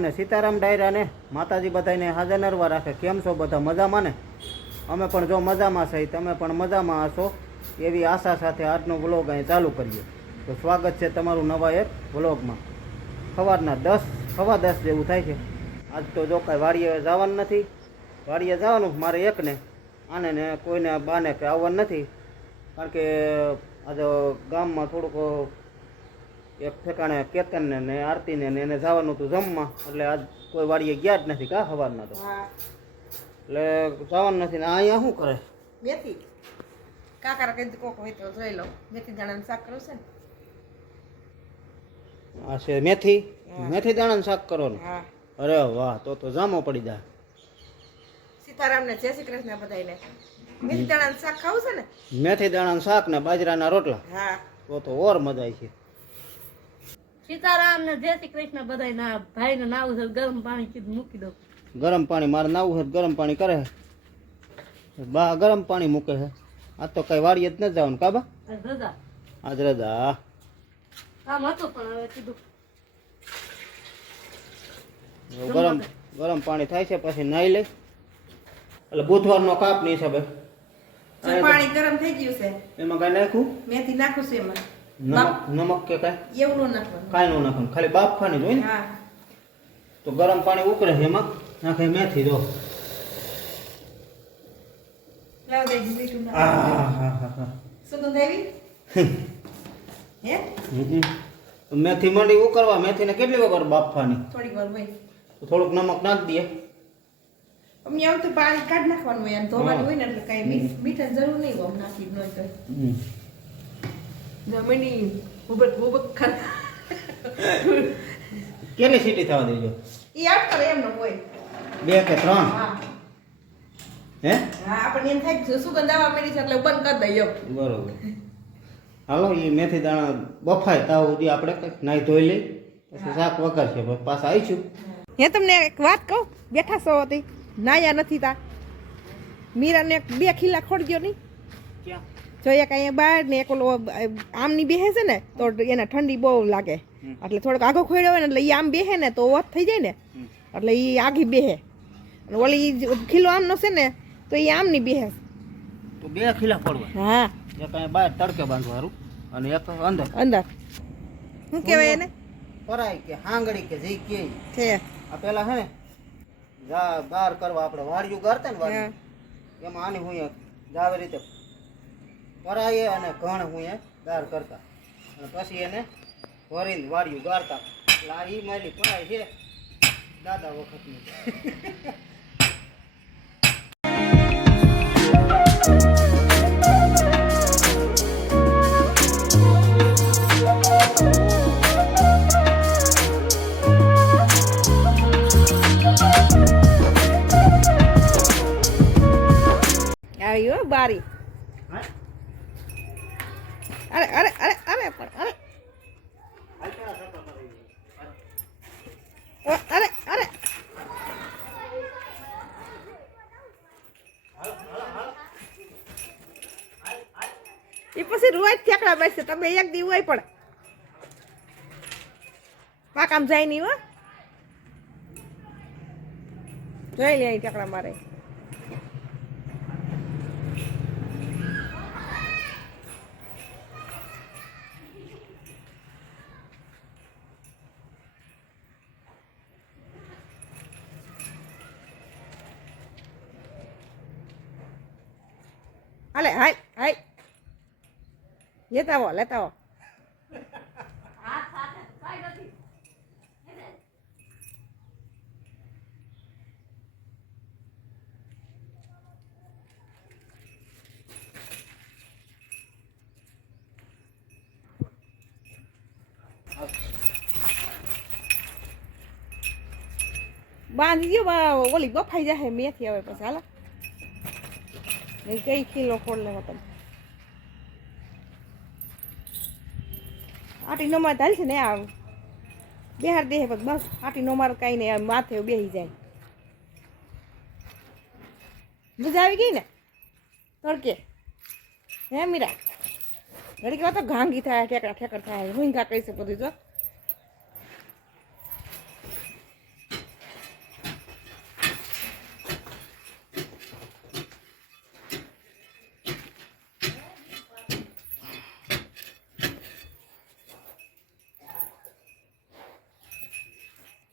ને સીતારામ ડાયરા ને માતાજી બધાને હાજર નરવા રાખે. કેમ છો બધા? મજામાં ને? અમે પણ જો મજામાં છે, તમે પણ મજામાં હશો એવી આશા સાથે આજનો વ્લોગ અહીં ચાલુ કરીએ. તો સ્વાગત છે તમારું નવા એક વ્લોગમાં. સવારના 10:15 જેવું થાય છે. આજ તો જો કાંઈ વાડીએ જવાનું નથી. વાડીએ જવાનું મારે એકને, આને ને કોઈને બાને કે આવવાનું નથી. કારણ કે આજે ગામમાં થોડુંક એક ઠેકાણે કેતનને ને આરતીને ને એને જવાનું હતું જમવા, એટલે આજ કોઈ વાડીએ ગયા જ નથી. કા સવારના તો એટલે જવાનું નથી. ને અહીંયા શું કરે? મેથી કાકારા કઈ કોક હોય તો જોઈ લો. મેથી દાણાનું શાક કરું છે ને. આ છે મેથી. મેથી દાણાનું શાક કરો ને? હા. અરે વાહ, તો જામો પડી જાય. સીતારામ ને જય શ્રી કૃષ્ણ બધાને. મેથી દાણાનું શાક ખાવું છે ને? મેથી દાણાનું શાક ને બાજરાના રોટલા. હા. તો ઓર મજા આવી છે. સીતારામ ને જય શ્રી કૃષ્ણ બધાય. ના ભાઈ ને નાવું છે, ગરમ પાણી કીધું મૂકી દો. ગરમ પાણી મારે નાવું છે, ગરમ પાણી કરે છે. બા ગરમ પાણી મૂકે છે. આજ તો કઈ વાડીએ જ નથી જવાનું. કાબા રજા આજ રજા. કામ હતું પણ હવે કીધું ગરમ પાણી થાય છે, પછી નાઈ લે. એટલે બુધવારનો કાપની હિસાબે પાણી ગરમ થઈ ગયું છે. એમાં કઈ નાખ્યું? મેથી નાખું છે એમાં. નમક કે કઈ? એવું ન નાખવાનું. કાંઈ ન નાખવાનું, ખાલી બાફવાની જ હોય ને. હા. તો ગરમ પાણી ઉકળે છે, એમાં નાખે મેથી. જો લાવ દે જીરું નાખ. આહાહાહા. સુગંધ આવી? હે? મેથી મંડી ઉકળવા. મેથીને કેટલી વખત બાફવાની? થોડીક વાર હોય. તો થોડુંક નમક નાખ દઈએ. અમને આમ તો પાણી કાઢ નાખવાનું હોય, અને ધોવાનું હોય ને એટલે કઈ મીઠાની જરૂર નહીં હોય. નાખી ન તો જમીની ઉબક ખા. કેટલી સીટી થવા દેજો? ઈ આટ કરે એમનો હોય. 2 કે 3? હા. હે? હા, આપણને એમ થાય કે સુગંધ આવવા મળી છે એટલે બંધ કરી દઈએ. બરોબર. હાલો, એ મેથી દાણા બફાય ત્યાં સુધી આપણે કંઈક નાહી ધોઈ લઈ, પછી શાક વઘારશે. પાછા આવીશું. હે, તમને એક વાત કહું? બેઠા છો હતી, નાયા નથી તા. મીરાને 2 ખીલા ખોડગ્યો નહીં? ક્યાં? જો એક અહીંયા બહાર ને એક ઓલો આમની બેહે છે ને, તો એને ઠંડી બહુ લાગે. એટલે થોડોક આગો ખોડ્યો હોય ને એટલે એ આમ બેહે ને તો ઓફ થઈ જાય ને, એટલે એ આગી બેહે. અને ઓલી ખીલો આમનો છે ને તો એ આમની બેહે. તો 2 ખીલા ફોડવા. હા. એક અહીંયા બહાર તડકે બાંધવાનું અને એક અંદર. અંદર શું કહેવાય એને? પરાય કે હાંગડી કે જે કે છે. આ પેલા છે ને ગાર કરવા આપણે વાડિયું ગારતા ને વાડિયું, એમાં આની હું જાવે રીતે પરાય અને ઘણ હું ગાર કરતા, અને પછી એને ભરીને વાડિયું ગારતા. એટલે આ ઈ મારી પરાય છે દાદા વખતની. આવી હો બારી. અરે અરે અરે અરે પણ અરે અરે અરે એ પછી રોજ ઠેકડા બેસશે. તમે એક દી હોય પણ પાકામ જાય નહીં હો. જોઈ લે ઠેકડા મારે. હાલે હાય હાય, લેતા આવો લેતા આવો. બાંધી દો, ઓલી બફાઈ જાય મેથી. હવે પછી હાલો કઈ કિલો ખોડ લેવો તમે? આટી નો માર ચાલશે ને આ બેહાર દે બસ. આટી નો માર કઈ નહીં, માથે બેસી જાય. મજા આવી ગઈ ને તડકે? હે મીરા? ઘડીક વાર તો ઘાંગી થાય, ઠેકડા ઠેકડ થાય, હુંગા કઈ છે બધું. જો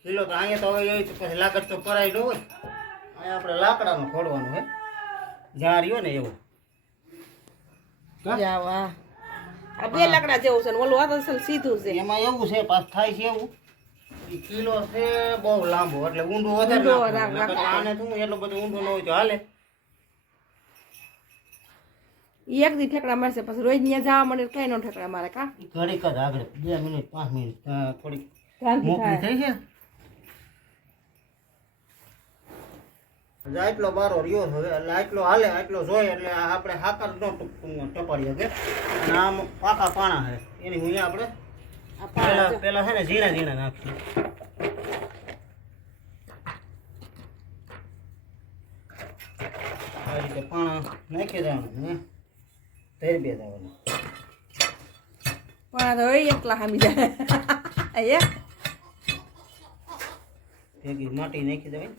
કિલો તો અહીંયા તો હવે એ પછી લાકડ તો પરાઈ ન હોય. અહીંયા આપણે લાકડાનું ખોડવાનું હે જ્યાં રહ્યો ને એવું. જા વાહ આ બે લાકડા જેવું છે ને ઓલું આ તો અસલ સીધું છે એમાં એવું છે પાછ થાય છે એવું ઈ કિલો છે બહુ લાંબો એટલે ઊંડું વધારે ઊંડું નાખવું. રાખવું. નકર આને શું એટલું બધું ઊંડું ન હોય તો હાલે. ઈ એક દી ઠેકડા મારશે પછી રોજ ત્યાં જવા મળે કઈ નો ઠેકડા મારે કા ઈ ઘડીક જ આગળ 2 મિનિટ 5 મિનિટ થોડીક ક્રાંતિ મોકળી થાય. થઈ છે આટલો બારો રહ્યો છે હવે એટલે આટલો હાલે આટલો જોઈએ એટલે આપણે હાકર નો ટપાડીએ કે અને આમ પાકા પાણા છે એની હું આપણે આ પાણા જો. પેલા છે ને ઝીણા ઝીણા નાખીએ. આ રીતે પાણા નાખી દેવાનું ને ધરી બે દેવાનું. પાણા તો હોય એકલા હામી જાય એ ભેગી માટી નાખી દેવાય.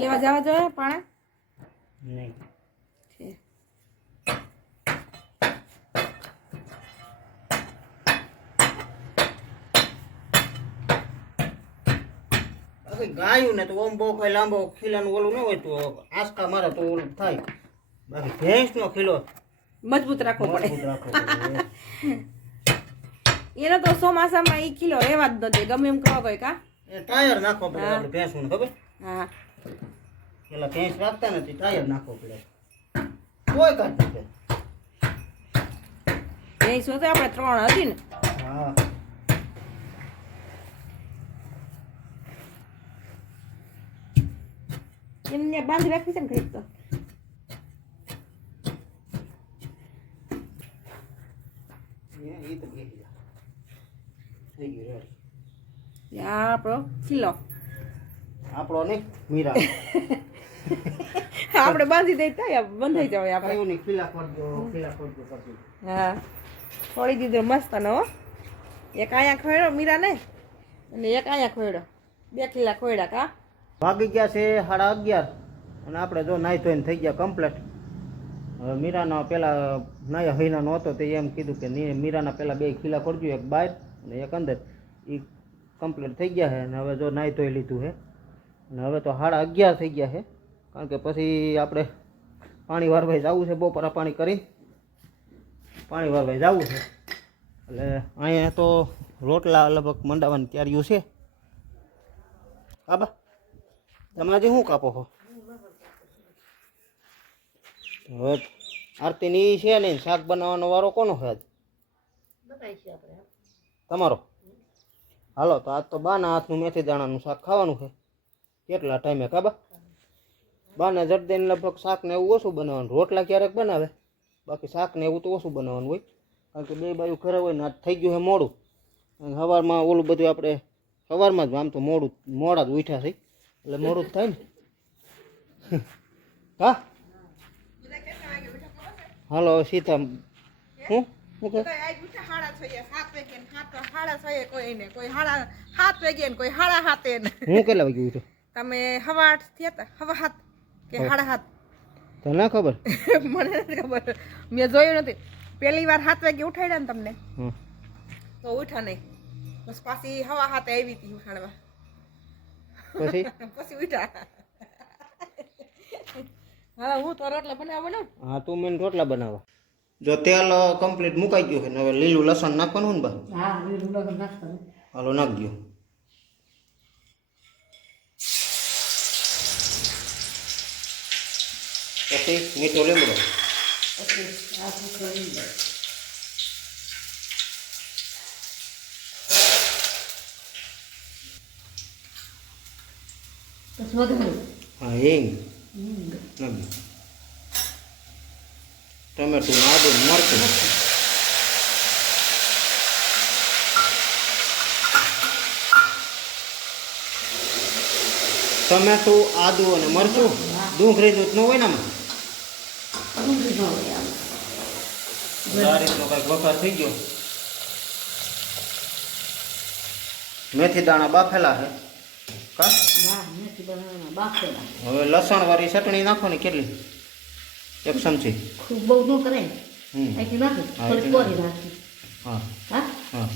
લેવા જવા જોઈએ પાણા નહીં છે. હવે ગાયું ને તો ઓમ બહુ કઈ લાંબો ખીલાનું ઓલું ન હોય તો આંચકા મારે તો ઓલું થાય. બાકી ભેંસનો ખીલો મજબૂત રાખવો પડે મજબૂત રાખવો પડે. એનો તો ચોમાસામાં ઈ કિલો રહેવા જ નથી ગમે એમ કરો તોય કા એ ટાયર નાખવો પડે આપણે ભેંસનું ખબર. હા પેલા ભેંસ રાખતા નથી ટાયર નાખવો પડે કોઈ કાઢ નાખે. એ શું તો આપણે 3 હતી ને હા એમને બાંધી રાખી છે ને ઘડીક તો એ તો ગઈ ગયા. થઈ ગયું રેડી. આ આપણો કિલો આપણો નહીં મીરા આપણે બાંધી દઈ થાય બંધાઈ જવાય આપણે કયું નહીં ખીલા કરજો કરજો. હા છોડી દીધો મસ્ત નો એક અહીંયા ખોયડો મીરા ને અને એક અહીંયા ખોયડો 2 કિલા ખોયડા કા વાગી ગયા છે 11:30 અને આપણે જો નાઈ ધોઈને થઈ ગયા કમ્પ્લીટ. હવે મીરાનો પેલા નાયા હૈનાનો હતો તે એમ કીધું કે મીરાના પેલા 2 ખીલા કરજો એક બહાર અને એક અંદર એ કમ્પ્લીટ થઈ ગયા છે અને હવે જો નાઈ ધોઈ લીધું છે અને હવે તો 11:30 થઈ ગયા છે કારણ કે પછી આપણે પાણી વારવાઈ જવું છે બપોરા પાણી કરી પાણી વારવાઈ જવું છે એટલે અહીંયા તો રોટલા લગભગ મંડાવવાની તૈયારીઓ છે. આબા તમે આજે શું કાપો છો? હવે આરતીની છે નહીં શાક બનાવવાનો વારો કોનો છે આજ? બતાવીશું આપણે તમારો. હાલો તો આજ તો બાના હાથનું મેથી દાણાનું શાક ખાવાનું છે. કેટલા ટાઈમે કાબા? બાને જડદેને લગભગ શાક ને એવું ઓછું બનાવવાનું. રોટલા ક્યારેક બનાવે બાકી શાક ને એવું તો ઓછું બનાવવાનું હોય કારણ કે 2 બાજુ ઘરે હોય ને આજ થઈ ગયું છે મોડું અને સવારમાં ઓલું બધું આપણે સવારમાં જ આમ તો મોડા જ ઉઠ્યા છે એટલે મોડું જ થાય ને. હા હાલો સીતા હું કે કોઈ 7 વાગે કોઈ 7:30 હું કેટલા વાગે ઉઠ્યો? તમે હવા 8 થયા હતા હવા 7 કે 7:30 તને ના ખબર? મને નથી ખબર મેં જોયું નથી પહેલી વાર 7 વાગે ઉઠાડ્યા ને તમને હા તો ઉઠા નહીં બસ પાછી હવા 7 આવી હતી ઉઠાડવા પછી પછી ઉઠા હા હું તો રોટલા બનાવવા ને હા તું મેં રોટલા બનાવવા. જો તેલ કમ્પ્લીટ મુકાઈ ગયું છે ને હવે લીલું લસણ નાખવાનું ને બા? હા લીલું લગન નાખવાનું હાલો નાખજો. પછી મીઠો લીમડો પછી આ સુખડી પછી વધારે હા હિંગ નાખજો. ટમેટું આદુ મરચું ટમેટું આદુ અને મરચું ડુંગળી દૂધ ન હોય ને આમાં? ડુંગળી ન હોય આમ આ રીતનો કંઈક વઘાર થઈ ગયો. મેથી દાણા બાફેલા છે કા? ના મેથી બનાવવાના બાફેલા હવે લસણ વાળી ચટણી નાખો ને કેટલી? 1 ચમચી. ખૂબ બહુ ન કરે અહીંથી નાખી હા, થોડી અહીંથી કોરી નાખી હા હા હા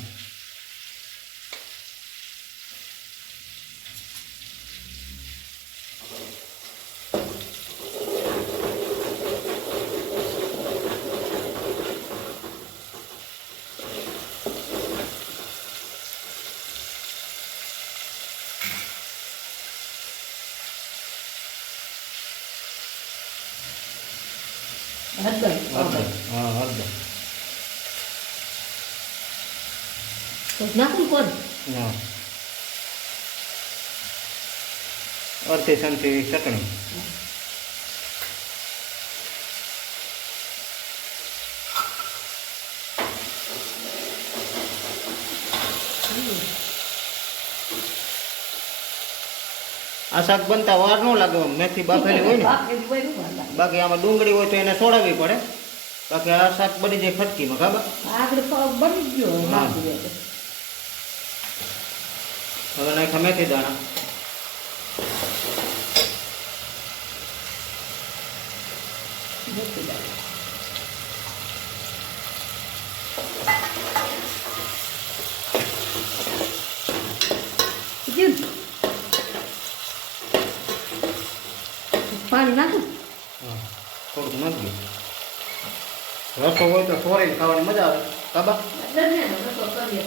હળદર હળદર હા હળદર તો નાખું કોરી હા અડધી ચમચી ચટણી આ શાક બનતા વાર ન લાગે મેથી બાફેલી હોય ને બાફેલી હોય ને વાલા. બાકી આમાં ડુંગળી હોય તો એને સોડાવવી પડે બાકી આ શાક બની જાય ફટકીમાં ખબર આગળ બની ગયો હા. નાખી દે તો. હવે નાખ્યા મેથી દાણા મૂકી દે. જીવ. પાણી નાખું હા થોડુંક નાખી રસો હોય તો સોરીને ખાવાની મજા આવે કાબા દરમિયાન રસો કરીએ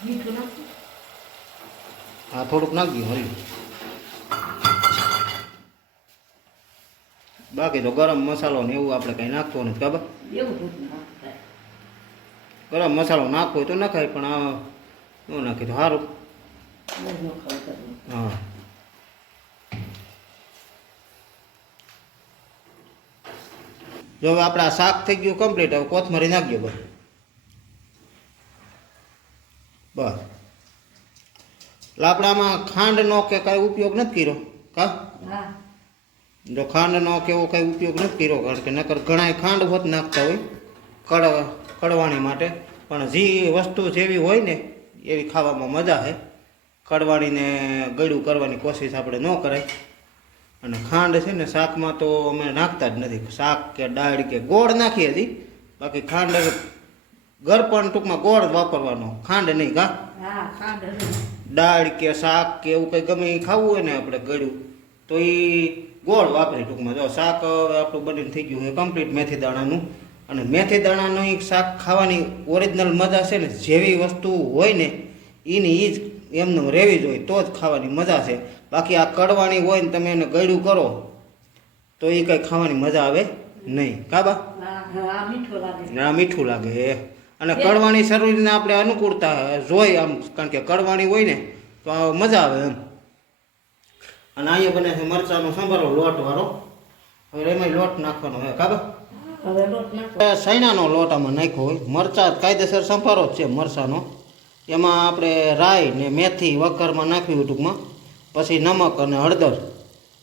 મીઠું નાખું હા થોડુંક નાખી હરી બાકી તો ગરમ મસાલો ને એવું આપણે કંઈ નાખતો નથી ખબર એવું બધું નાખતા ગરમ મસાલો નાખવો હોય તો નખાય પણ આ ન નાખી તો સારું ન ખાવ હા જો હવે આપણે આ શાક થઈ ગયું કમ્પ્લીટ હવે કોથમરી નાખજો બસ બસ એટલે આપણે આમાં ખાંડનો કે કાંઈ ઉપયોગ નથી કર્યો કા હા જો ખાંડનો કે એવો કાંઈ ઉપયોગ નથી કર્યો કારણ કે નકર ઘણાય ખાંડ હોત નાખતા હોય કડવાણી માટે પણ જે વસ્તુ જેવી હોય ને એવી ખાવામાં મજા છે કડવાણીને ગળ્યું કરવાની કોશિશ આપણે ન કરાય અને ખાંડ છે ને શાકમાં તો અમે નાખતા જ નથી શાક કે દાળ કે ગોળ નાખીએ હજી બાકી ખાંડ ગરપણ ટૂંકમાં ગોળ વાપરવાનો ખાંડ નહીં કા હા ખાંડ દાળ કે શાક કે એવું કંઈ ગમે એ ખાવું હોય ને આપણે ગળ્યું તો એ ગોળ વાપરી ટૂંકમાં જો શાક હવે આપણું બનીને થઈ ગયું છે કમ્પ્લીટ મેથી દાણાનું અને મેથી દાણાનું એક શાક ખાવાની ઓરિજિનલ મજા છે ને જેવી વસ્તુ હોય ને એની એ જ એમને રહેવી જોઈએ તો જ ખાવાની મજા છે બાકી આ કડવાણી હોય ને તમે એને ગળ્યું કરો તો એ કંઈ ખાવાની મજા આવે નહીં કાબા હા મીઠું લાગે આ મીઠું લાગે અને કડવાણી શરીરને આપણે અનુકૂળતા જોઈ આમ કારણ કે કડવાણી હોય ને તો આ મજા આવે એમ અને અહીંયા બને છે મરચાંનો સંભારો લોટ વાળો હવે એમાં લોટ નાખવાનો હોય કાબા હવે લોટ નાખો સૈણાનો લોટ આમાં નાખ્યો હોય મરચાં કાયદેસર સંભારો જ છે મરચાંનો એમાં આપણે રાઈ ને મેથી વઘારમાં નાખ્યું હોય ટૂંકમાં પછી નમક અને હળદર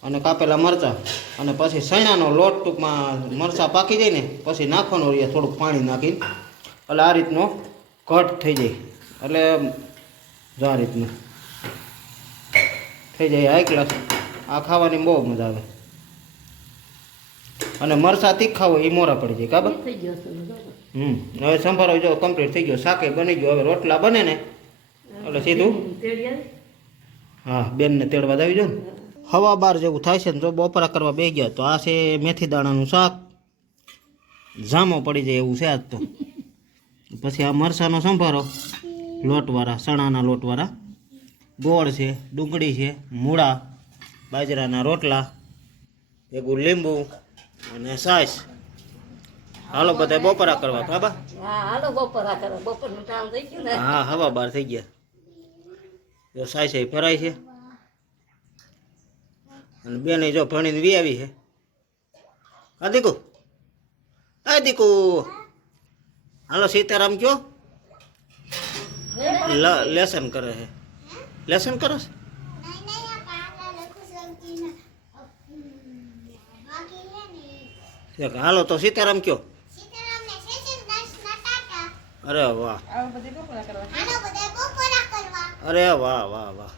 અને કાપેલા મરચાં અને પછી સૈણાનો લોટ ટૂંકમાં મરચાં પાકી જાય ને પછી નાખવાનું રહે થોડુંક પાણી નાખીને એટલે આ રીતનો કટ થઈ જાય એટલે જો આ રીતનું થઈ જાય હાઈ ક્લાસ આ ખાવાની બહુ મજા આવે અને મરચાં તીખા હોય એ મોરા પડી જાય કાબર થઈ ગયો છે હવે સંભારો જો કમ્પ્લીટ થઈ ગયો શાકે બની ગયો હવે રોટલા બને ને એટલે સીધું હા બેનને તેડવા જ આવી જાવ ને હવા બાર જેવું થાય છે ને જો બપોરા કરવા બેસી ગયા તો આ છે મેથી દાણાનું શાક જામો પડી જાય એવું છે આજ તો પછી આ મરસાનો સંભારો લોટવાળા ચણાના લોટવાળા ગોળ છે ડુંગળી છે મૂળા બાજરાના રોટલા ભેગું લીંબુ અને છાશ હાલો બધા બપોરા કરવા બાબા હા હાલો બપોરા કરો બપોરનું કામ થઈ ગયું ને હા હવા બાર થઈ ગયા જો છાશ એ ફરાય છે અને બેને જો ભણીને વી આવી છે આ દીકુ હાલો સીતારામ કયો લેસન કરે છે લેસન કરે છે હાલો તો સીતારામ કયો અરે વાહ, આવું બધું બપોરા કરવા અરે વાહ વાહ વાહ.